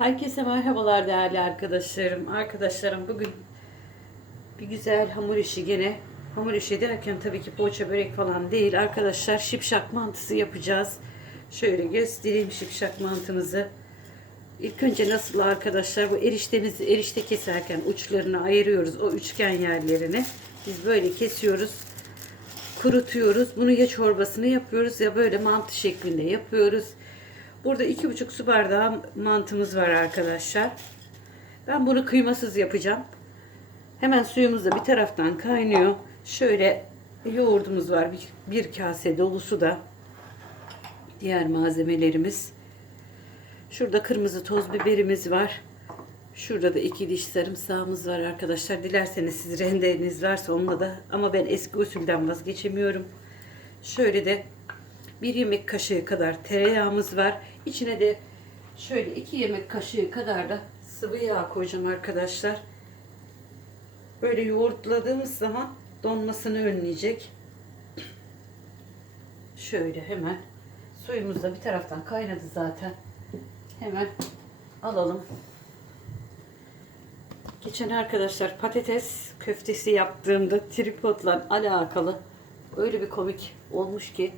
Herkese merhabalar değerli arkadaşlarım. Arkadaşlarım bugün bir güzel hamur işi gene. Hamur işi derken tabii ki poğaça börek falan değil. Arkadaşlar şipşak mantısı yapacağız. Şöyle göstereyim şipşak mantımızı. İlk önce nasıl arkadaşlar bu eriştemizi erişte keserken uçlarını ayırıyoruz. O üçgen yerlerini biz böyle kesiyoruz. Kurutuyoruz. Bunu ya çorbasını yapıyoruz ya böyle mantı şeklinde yapıyoruz. Burada iki buçuk su bardağı mantımız var arkadaşlar. Ben bunu kıymasız yapacağım. Hemen suyumuz da bir taraftan kaynıyor. Şöyle yoğurdumuz var. Bir, bir kase dolusu da. Diğer malzemelerimiz. Şurada kırmızı toz biberimiz var. Şurada da iki diş sarımsağımız var arkadaşlar. Dilerseniz siz rendeniz varsa onunla da ama ben eski usulden vazgeçemiyorum. Şöyle de bir yemek kaşığı kadar tereyağımız var. İçine de şöyle iki yemek kaşığı kadar da sıvı yağ koyacağım arkadaşlar. Böyle yoğurtladığımız zaman donmasını önleyecek. Şöyle hemen suyumuz da bir taraftan kaynadı zaten. Hemen alalım. Geçen arkadaşlar patates köftesi yaptığımda tripodla alakalı öyle bir komik olmuş ki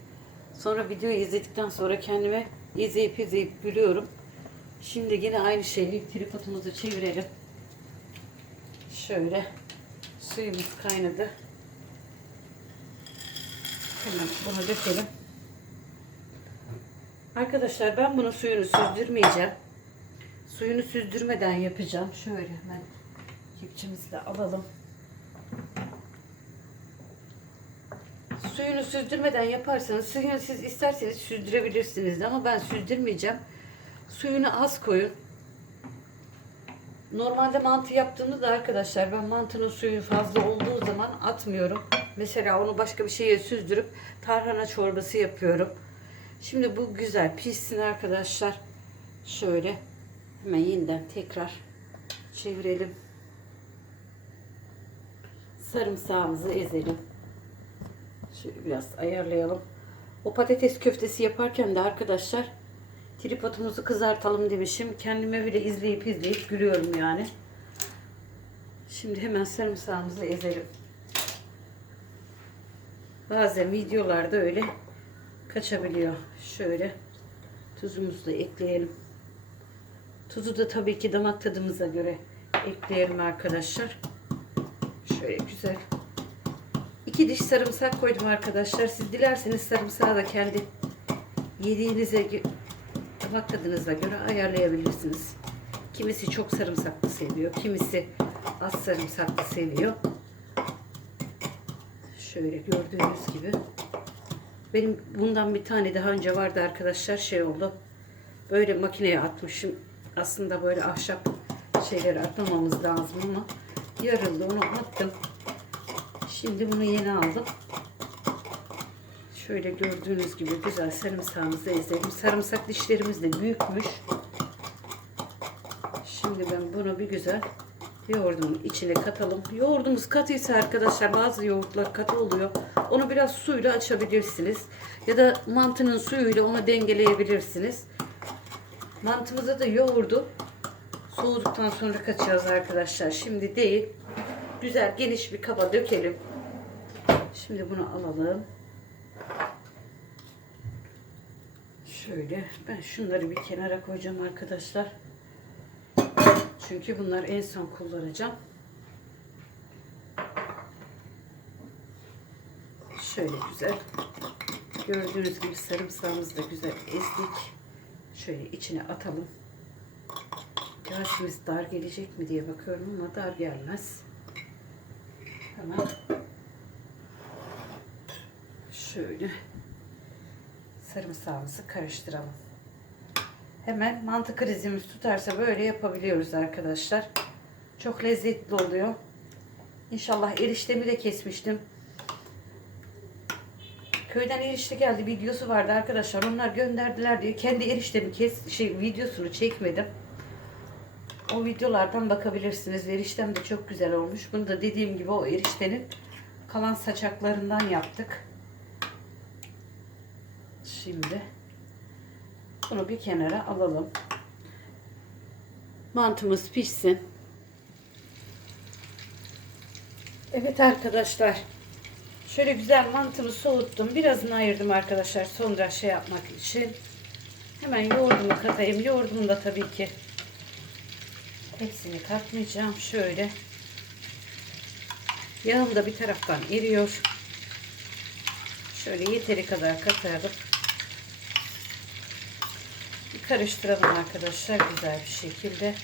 sonra videoyu izledikten sonra kendime izleyip izleyip gülüyorum. Şimdi yine aynı şeyi tripodumuzu çevirelim. Şöyle suyumuz kaynadı. Hemen bunu dökelim. Arkadaşlar ben bunun suyunu süzdürmeyeceğim. Suyunu süzdürmeden yapacağım. Şöyle hemen kepçemizi de alalım. Suyunu süzdürmeden yaparsanız suyunu siz isterseniz süzdürebilirsiniz ama ben süzdürmeyeceğim. Suyunu az koyun. Normalde mantı yaptığımda da arkadaşlar ben mantının suyu fazla olduğu zaman atmıyorum. Mesela onu başka bir şeye süzdürüp tarhana çorbası yapıyorum. Şimdi bu güzel pişsin arkadaşlar. Şöyle hemen yeniden tekrar çevirelim. Sarımsağımızı ezelim. Şöyle biraz ayarlayalım. O patates köftesi yaparken de arkadaşlar tripodumuzu kızartalım demişim. Kendime bile izleyip izleyip gülüyorum yani. Şimdi hemen sarımsağımızı ezelim. Bazen videolarda öyle kaçabiliyor. Şöyle tuzumuzu da ekleyelim. Tuzu da tabii ki damak tadımıza göre ekleyelim arkadaşlar. Şöyle güzel. İki diş sarımsak koydum arkadaşlar. Siz dilerseniz sarımsağı da kendi yediğinize damak tadınıza göre ayarlayabilirsiniz. Kimisi çok sarımsaklı seviyor. Kimisi az sarımsaklı seviyor. Şöyle gördüğünüz gibi. Benim bundan bir tane daha önce vardı arkadaşlar şey oldu. Böyle makineye atmışım. Aslında böyle ahşap şeyleri atmamamız lazım ama yarıldı onu attım. Şimdi bunu yeni aldım. Şöyle gördüğünüz gibi güzel sarımsağımızı ezelim. Sarımsak dişlerimiz de büyükmüş. Şimdi ben bunu bir güzel yoğurdumun içine katalım. Yoğurdumuz katıysa arkadaşlar bazı yoğurtlar katı oluyor. Onu biraz suyla açabilirsiniz. Ya da mantının suyuyla onu dengeleyebilirsiniz. Mantımıza da yoğurdu soğuduktan sonra kaçacağız arkadaşlar. Şimdi değil. Güzel geniş bir kaba dökelim. Şimdi bunu alalım. Şöyle ben şunları bir kenara koyacağım arkadaşlar. Çünkü bunlar en son kullanacağım. Şöyle güzel. Gördüğünüz gibi sarımsağımızı da güzel ezdik. Şöyle içine atalım. Göğsümüz dar gelecek mi diye bakıyorum ama dar gelmez. Hemen şöyle sarımsağımızı karıştıralım. Hemen mantı krizimiz tutarsa böyle yapabiliyoruz arkadaşlar. Çok lezzetli oluyor. İnşallah eriştemi de kesmiştim. Köyden erişte geldi videosu vardı arkadaşlar. Onlar gönderdiler diye kendi eriştemi kes şey videosunu çekmedim. O videolardan bakabilirsiniz. Eriştem de çok güzel olmuş. Bunu da dediğim gibi o eriştenin kalan saçaklarından yaptık. Şimdi bunu bir kenara alalım. Mantımız pişsin. Evet arkadaşlar. Şöyle güzel mantımı soğuttum. Birazını ayırdım arkadaşlar sonra şey yapmak için. Hemen yoğurdumu katayım. Yoğurdumu da tabii ki hepsini katmayacağım. Şöyle. Yağım da bir taraftan eriyor. Şöyle yeteri kadar katarım. Karıştıralım arkadaşlar güzel bir şekilde.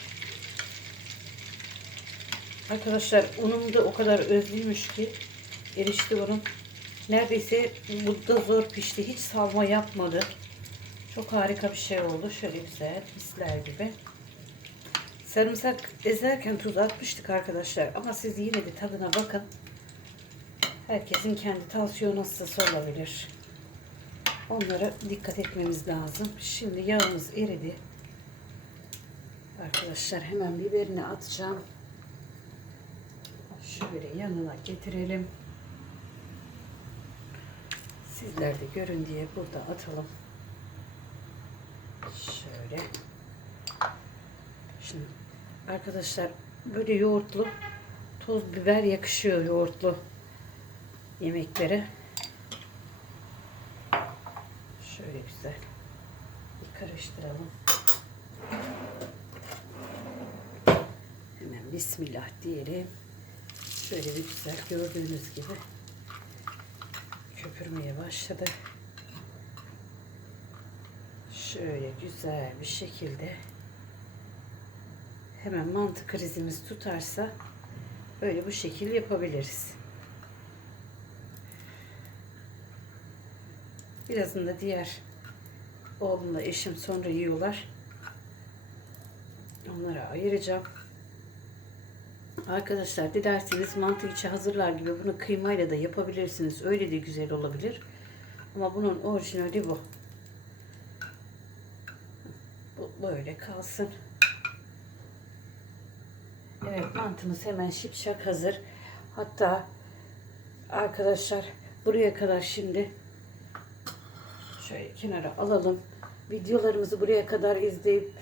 Arkadaşlar unum da o kadar özlüymüş ki erişti unum. Neredeyse bu da zor pişti. Hiç salma yapmadı. Çok harika bir şey oldu. Şöyle güzel misler gibi. Sarımsak ezerken tuz atmıştık arkadaşlar. Ama siz yine de tadına bakın. Herkesin kendi tansiyonu hastası olabilir. Onlara dikkat etmemiz lazım. Şimdi yağımız eridi. Arkadaşlar hemen biberini atacağım. Şöyle yanına getirelim. Sizler de görün diye burada atalım. Şöyle. Şimdi arkadaşlar böyle yoğurtlu toz biber yakışıyor yoğurtlu yemeklere. Şöyle güzel bir karıştıralım. Hemen bismillah diyelim. Şöyle bir güzel gördüğünüz gibi köpürmeye başladı. Şöyle güzel bir şekilde hemen mantı krizimiz tutarsa böyle bu şekil yapabiliriz. Birazını da diğer oğlumla eşim sonra yiyorlar. Onlara ayıracağım. Arkadaşlar dilerseniz mantı içi hazırlar gibi bunu kıymayla da yapabilirsiniz. Öyle de güzel olabilir. Ama bunun orijinali bu. Bu böyle kalsın. Evet mantımız hemen şipşak hazır. Hatta arkadaşlar buraya kadar şimdi şöyle kenara alalım. Videolarımızı buraya kadar izleyip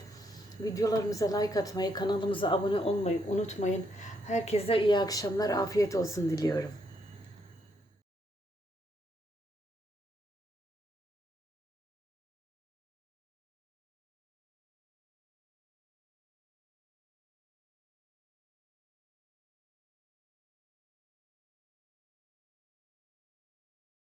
videolarımıza like atmayı, kanalımıza abone olmayı unutmayın. Herkese iyi akşamlar, afiyet olsun diliyorum.